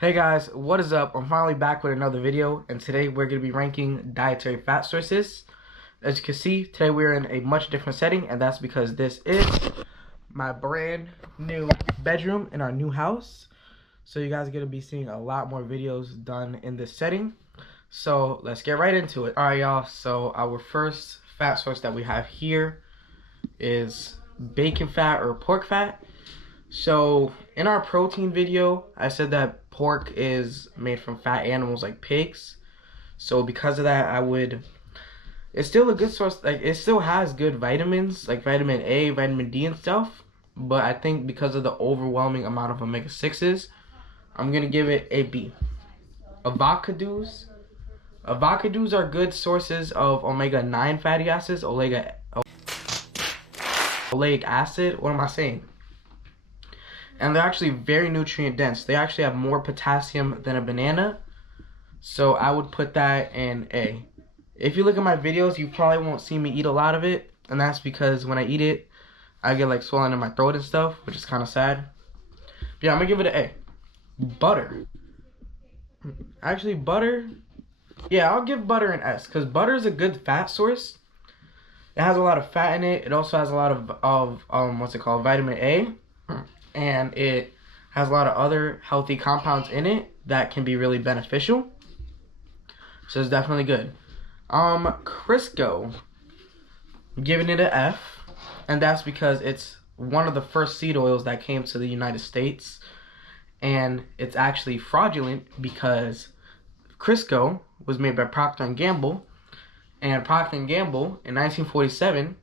Hey guys, what is up? I'm finally back with another video, and today we're going to be ranking dietary fat sources. As you can see, today we're in a much different setting, and that's because this is my brand new bedroom in our new house. So you guys are going to be seeing a lot more videos done in this setting. So let's get right into it. Alright y'all, so our first fat source that we have here is bacon fat or pork fat. So in our protein video, I said that pork is made from fat animals like pigs. So because of that, it's still a good source. Like, it still has good vitamins like vitamin A, vitamin D and stuff. But I think because of the overwhelming amount of omega-6s, I'm going to give it a B. Avocados are good sources of omega-9 fatty acids, oleic acid. What am I saying? And they're actually very nutrient dense. They actually have more potassium than a banana. So I would put that in A. If you look at my videos, you probably won't see me eat a lot of it. And that's because when I eat it, I get like swollen in my throat and stuff, which is kind of sad. But yeah, I'm going to give it an A. Butter. Actually, butter. Yeah, I'll give butter an S. Because butter is a good fat source. It has a lot of fat in it. It also has a lot of vitamin A. And it has a lot of other healthy compounds in it that can be really beneficial. So it's definitely good. Crisco, I'm giving it an F, and that's because it's one of the first seed oils that came to the United States, and it's actually fraudulent because Crisco was made by Procter & Gamble, and Procter & Gamble in 1947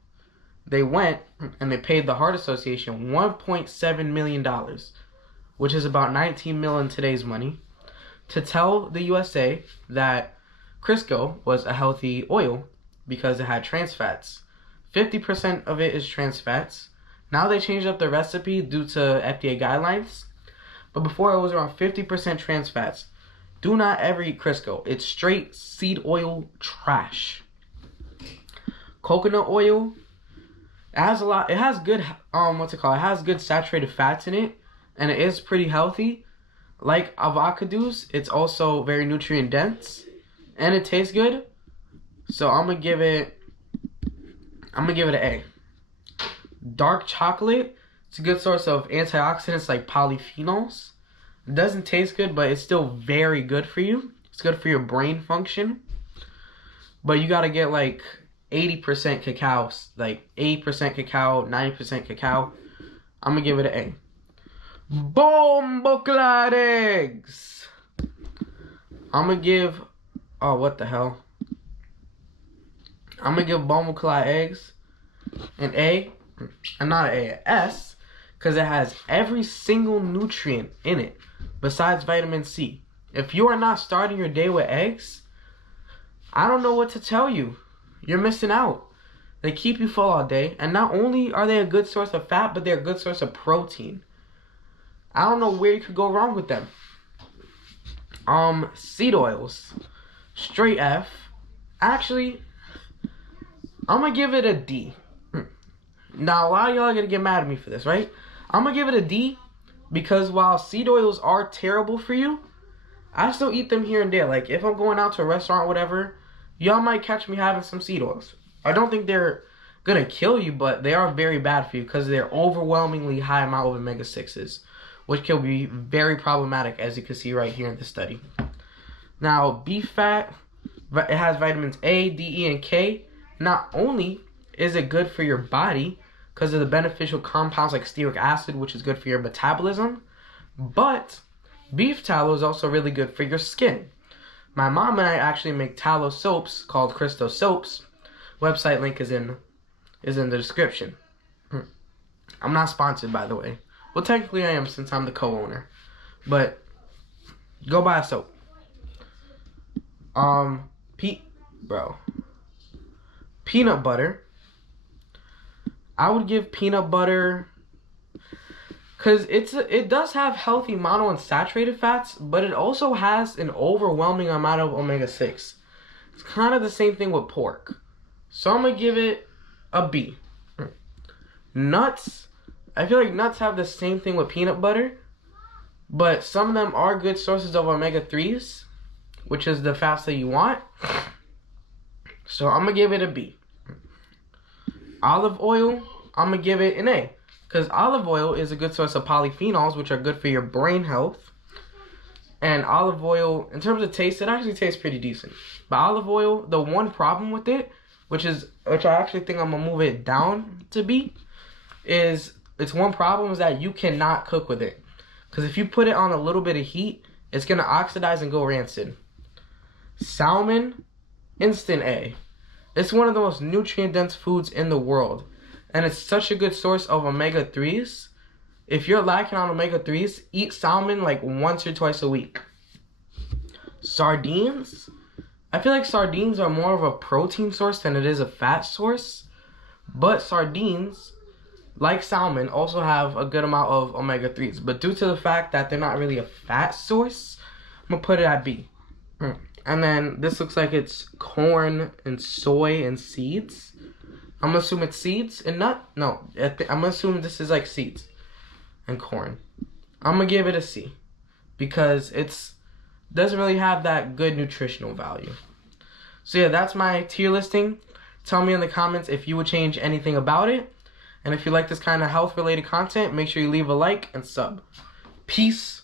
they went and they paid the Heart Association $1.7 million, which is about 19 million in today's money, to tell the USA that Crisco was a healthy oil because it had trans fats. 50% of it is trans fats. Now they changed up the recipe due to FDA guidelines, but before it was around 50% trans fats. Do not ever eat Crisco. It's straight seed oil trash. Coconut oil. It has good, it has good saturated fats in it, and it is pretty healthy. Like avocados, it's also very nutrient dense, and it tastes good. So I'm gonna give it an A. Dark chocolate, it's a good source of antioxidants like polyphenols. It doesn't taste good, but it's still very good for you. It's good for your brain function. But you gotta get like 80% cacao, like 80% cacao, 90% cacao. I'm gonna give it an A. Bombo clad eggs. I'm gonna give, oh, what the hell? I'm gonna give bombo clad eggs an A, and not an A, an S, because it has every single nutrient in it besides vitamin C. If you are not starting your day with eggs, I don't know what to tell you. You're missing out. They keep you full all day, and not only are they a good source of fat, but they're a good source of protein. I don't know where you could go wrong with them. Seed oils, straight F. Actually, I'm gonna give it a D. Now, a lot of y'all are gonna get mad at me for this, right? I'm gonna give it a D because while seed oils are terrible for you, I still eat them here and there. Like, if I'm going out to a restaurant or whatever, y'all might catch me having some seed oils. I don't think they're gonna kill you, but they are very bad for you because they're overwhelmingly high amount of omega-6s, which can be very problematic, as you can see right here in the study. Now, beef fat, it has vitamins A, D, E, and K. Not only is it good for your body because of the beneficial compounds like stearic acid, which is good for your metabolism, but beef tallow is also really good for your skin. My mom and I actually make tallow soaps called Crystal Soaps. Website link is in the description. I'm not sponsored, by the way. Well, technically I am since I'm the co-owner. But go buy a soap. Peanut butter. I would give peanut butter, because it does have healthy monounsaturated fats, but it also has an overwhelming amount of omega-6. It's kind of the same thing with pork. So I'm going to give it a B. Nuts. I feel like nuts have the same thing with peanut butter. But some of them are good sources of omega-3s, which is the fats that you want. So I'm going to give it a B. Olive oil, I'm going to give it an A. Because olive oil is a good source of polyphenols, which are good for your brain health. And olive oil, in terms of taste, it actually tastes pretty decent. But olive oil, the one problem with it, which I actually think I'm going to move it down to B, is its one problem is that you cannot cook with it. Because if you put it on a little bit of heat, it's going to oxidize and go rancid. Salmon, instant A. It's one of the most nutrient-dense foods in the world. And it's such a good source of omega-3s. If you're lacking on omega-3s, eat salmon like once or twice a week. Sardines. I feel like sardines are more of a protein source than it is a fat source. But sardines, like salmon, also have a good amount of omega-3s. But due to the fact that they're not really a fat source, I'm going to put it at B. And then this looks like it's corn and soy and seeds. I'm going to assume it's seeds and nut. No, I'm going to assume this is like seeds and corn. I'm going to give it a C. Because it doesn't really have that good nutritional value. So yeah, that's my tier listing. Tell me in the comments if you would change anything about it. And if you like this kind of health related content, make sure you leave a like and sub. Peace.